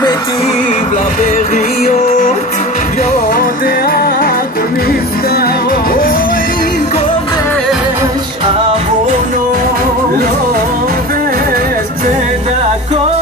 מטיב לבריות, יודע כל נפטר. אוי כובש עוונו, לא עובש צדקו.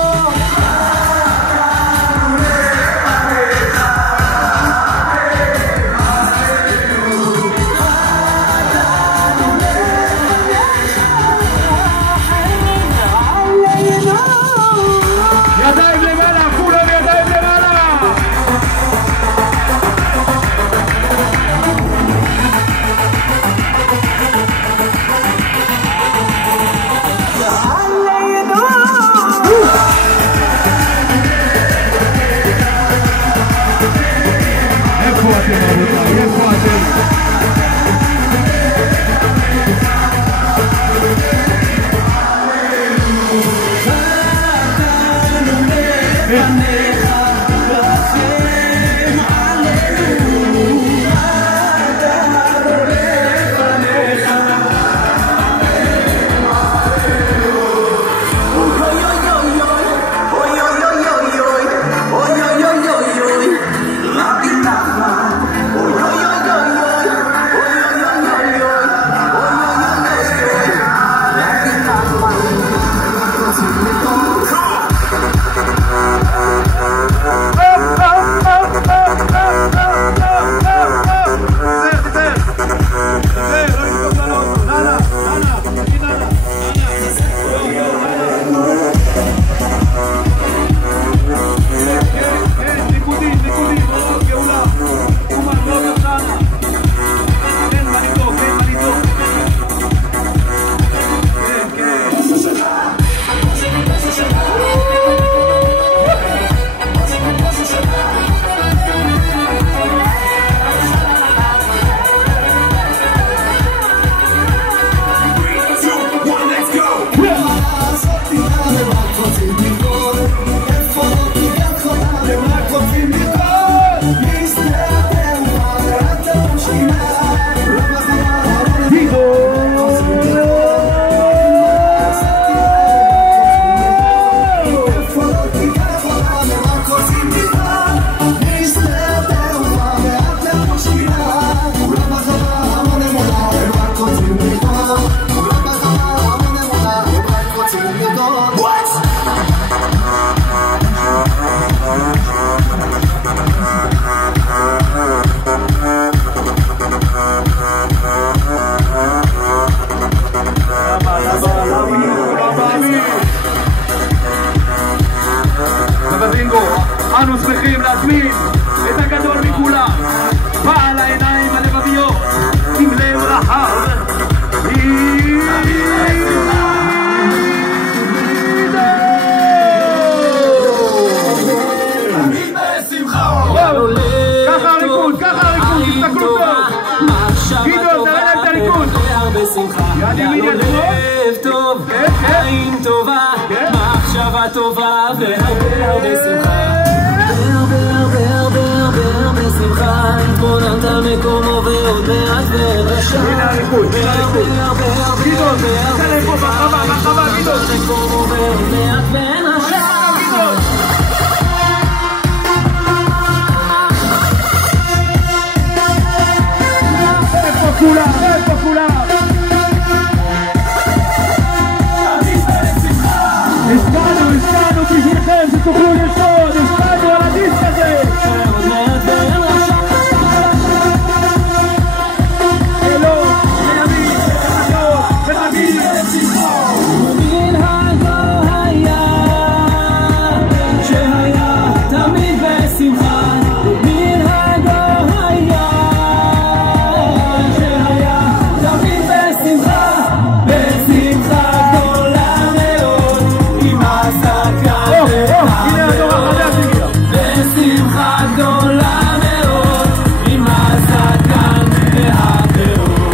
אנו שמחים להזמין את הגדול מכולם, בעל העיניים הלבביות עם לב רחב, ככה הריקוד, תסתכלו טוב. גידו, תראה להם את הריקוד. יד ימין יד שמאל. עין טובה, מחשבה טובה והרבה שמחה. הרבה שמחה, התכוננת מקומו ועוד מעט ורשע. הנה הריקוד, גידו, תראה להם פה מרחבה, גידו. מקומו ועוד מעט ורשע. איפה כולם? השקענו בשבילכם שתוכלו לשרוד, השקענו על הדיסק הזה. אלון, לימין, אלון, ונגיד מנהגו היה שהיה תמיד בשמחה. מנהגו היה שהיה תמיד בשמחה. בשמחה גדולה מאוד עם הסקה בשמחה גדולה מאוד עם הסקה והפירות.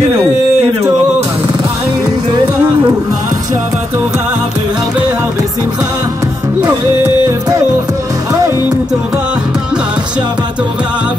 הנה הוא, עין טובה, מחשבה טובה והרבה הרבה שמחה. לב טוב, עין טובה, מחשבה טובה